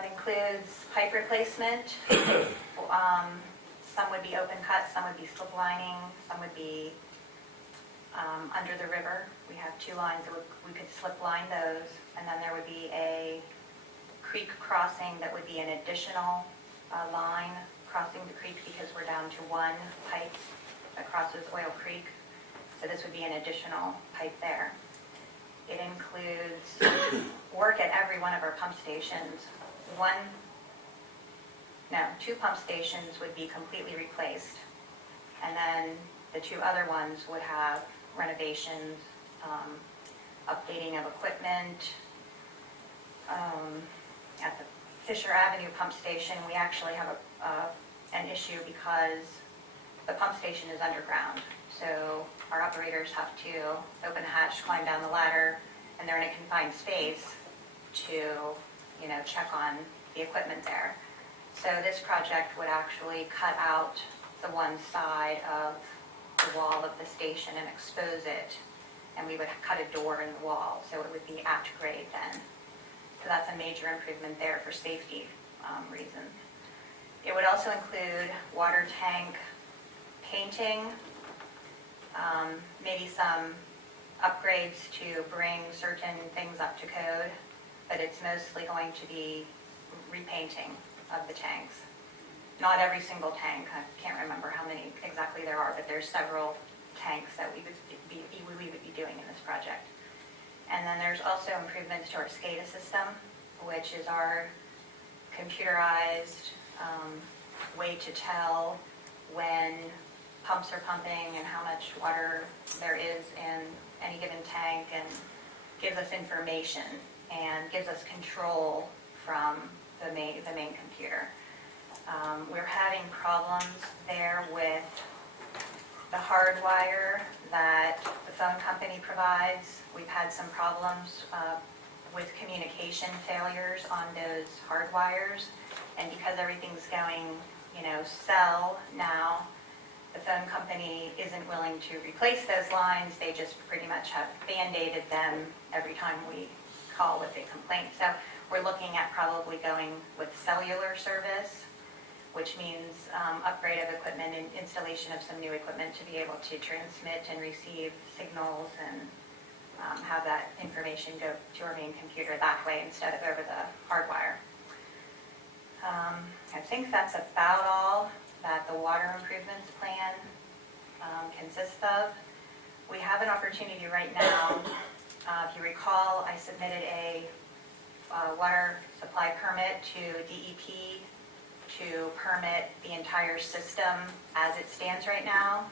It includes pipe replacement. Some would be open cut, some would be slip lining, some would be under the river. We have 2 lines that we could slip line those, and then there would be a creek crossing that would be an additional line crossing the creek because we're down to 1 pipe that crosses Oil Creek. So this would be an additional pipe there. It includes work at every one of our pump stations. 2 pump stations would be completely replaced. And then the 2 other ones would have renovations, updating of equipment. At the Fisher Avenue pump station, we actually have an issue because the pump station is underground. So our operators have to open a hatch, climb down the ladder, and they're in a confined space to, check on the equipment there. So this project would actually cut out the one side of the wall of the station and expose it, and we would cut a door in the wall, so it would be at grade then. So that's a major improvement there for safety reasons. It would also include water tank painting, maybe some upgrades to bring certain things up to code, but it's mostly going to be repainting of the tanks. Not every single tank, I can't remember how many exactly there are, but there's several tanks that we would be doing in this project. And then there's also improvements to our SCADA system, which is our computerized way to tell when pumps are pumping and how much water there is in any given tank, and gives us information and gives us control from the main computer. We're having problems there with the hardwire that the phone company provides. We've had some problems with communication failures on those hardwires, and because everything's going, cell now, the phone company isn't willing to replace those lines. They just pretty much have band-aided them every time we call with a complaint. So we're looking at probably going with cellular service, which means upgrade of equipment and installation of some new equipment to be able to transmit and receive signals and have that information go to our main computer that way instead of over the hardwire. I think that's about all that the water improvements plan consists of. We have an opportunity right now. If you recall, I submitted a water supply permit to DEP to permit the entire system as it stands right now,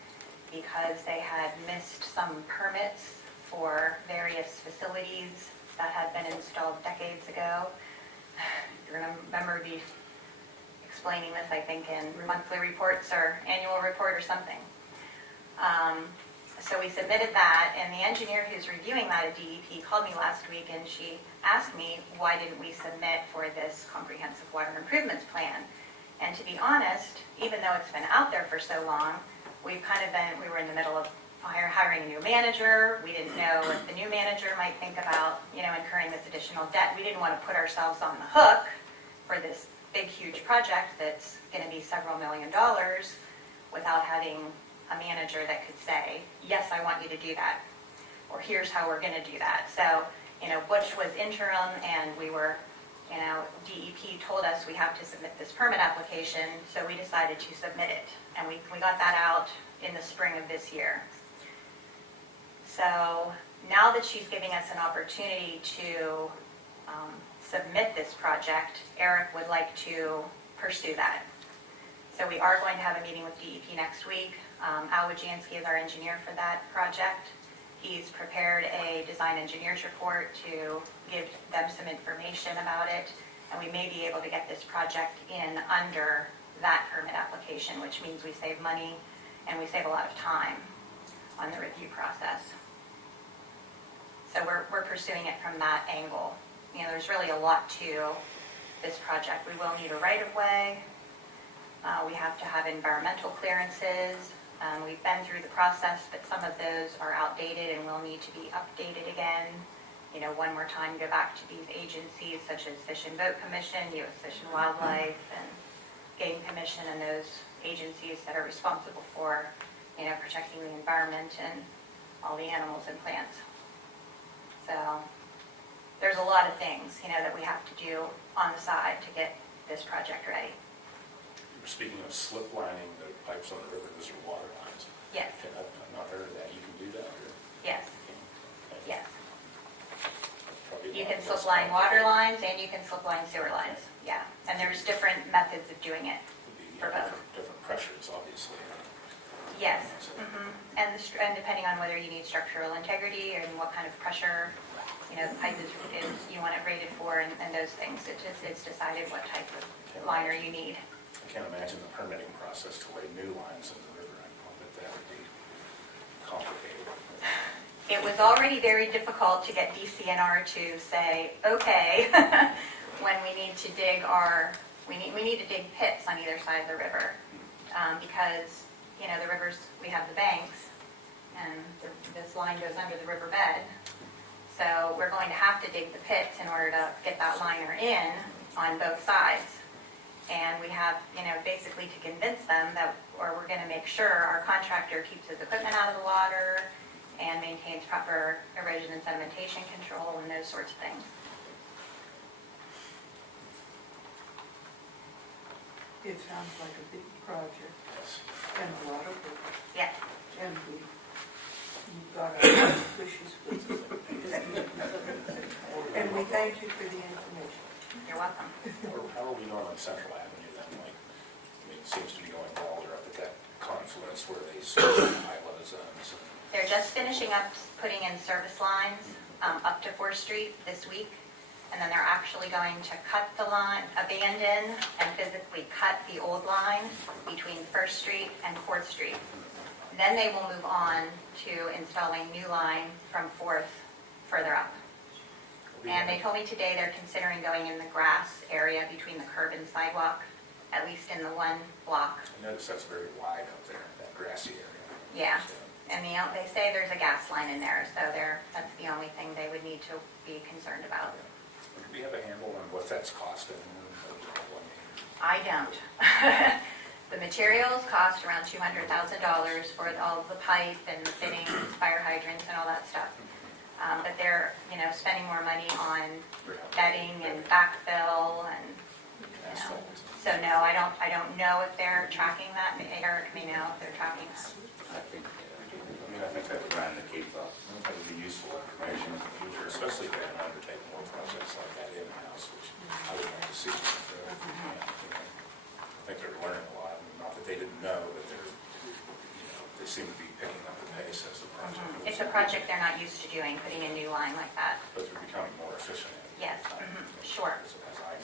because they had missed some permits for various facilities that had been installed decades ago. You're going to remember me explaining this, I think, in monthly reports or annual report or something. So we submitted that, and the engineer who's reviewing that at DEP called me last week, and she asked me, why didn't we submit for this comprehensive water improvements plan? And to be honest, even though it's been out there for so long, we were in the middle of hiring a new manager. We didn't know if the new manager might think about, incurring this additional debt. We didn't want to put ourselves on the hook for this big, huge project that's going to be several $million without having a manager that could say, yes, I want you to do that, or here's how we're going to do that. So, Butch was interim, and we were, DEP told us we have to submit this permit application, so we decided to submit it, and we got that out in the spring of this year. So now that she's giving us an opportunity to submit this project, Eric would like to pursue that. So we are going to have a meeting with DEP next week. Al Wajansky is our engineer for that project. He's prepared a design engineer's report to give them some information about it, and we may be able to get this project in under that permit application, which means we save money and we save a lot of time on the review process. So we're pursuing it from that angle. There's really a lot to this project. We will need a right-of-way. We have to have environmental clearances. We've been through the process, but some of those are outdated and will need to be updated again one more time, go back to these agencies such as Fish and Boat Commission, U.S. Fish and Wildlife, and Game Commission, and those agencies that are responsible for, protecting the environment and all the animals and plants. So there's a lot of things, that we have to do on the side to get this project ready. Speaking of slip lining the pipes on the river, those are water lines. Yes. Okay, I've not heard of that. You can do that? Or? Yes. Okay. Yes. Probably You not can less slip line water complicated. lines and you can slip line sewer lines. Yeah. And there's different methods of doing it. Would be, for both. different pressures, obviously. Yes. And depending on whether you need structural integrity and what kind of pressure, the pipe is you want it rated for, and those things. It's decided what type of liner you need. I can't imagine the permitting process to lay new lines in the river. I bet that would be complicated. It was already very difficult to get DCNR to say, okay, when we need to dig we need to dig pits on either side of the river, because, the rivers, we have the banks, and this line goes under the riverbed, so we're going to have to dig the pits in order to get that liner in on both sides. And we have, basically to convince them that, or we're going to make sure our contractor keeps his equipment out of the water and maintains proper erosion and sedimentation control and those sorts of things. It sounds like a big project Yes. and a lot of work. Yes. And you've got a lot of wishes with it. And we thank you for the information. You're welcome. How are we doing on Central Avenue then? It seems to be going well. They're up at that confluence where they switch the high-low zones. They're just finishing up putting in service lines up to 4th Street this week. And then they're actually going to cut the line, abandon and physically cut the old line between 1st Street and 4th Street. Then they will move on to installing new line from 4th further up. And they told me today they're considering going in the grass area between the curb and sidewalk, at least in the one block. I noticed that's very wide up there, that grassy area. Yeah. So, And they say there's a gas line in there, so that's the only thing they would need to be concerned about. do we have a handle on what that's costing? I don't. The materials cost around $200,000 for all of the pipe and the fittings, fire hydrants, and all that stuff. But they're, spending more money on bedding and backfill and, So no, I don't know if they're tracking that. Eric may know if they're tracking that. I think that's trying to keep up. That would be useful information in the future, especially if they can undertake more projects like that in-house, which I would like to see. I think they're learning a lot. Not that they didn't know, but they seem to be picking up the pace as the project goes. It's a project they're not used to doing, putting a new line like that. But they're becoming more efficient. Yes, sure. As I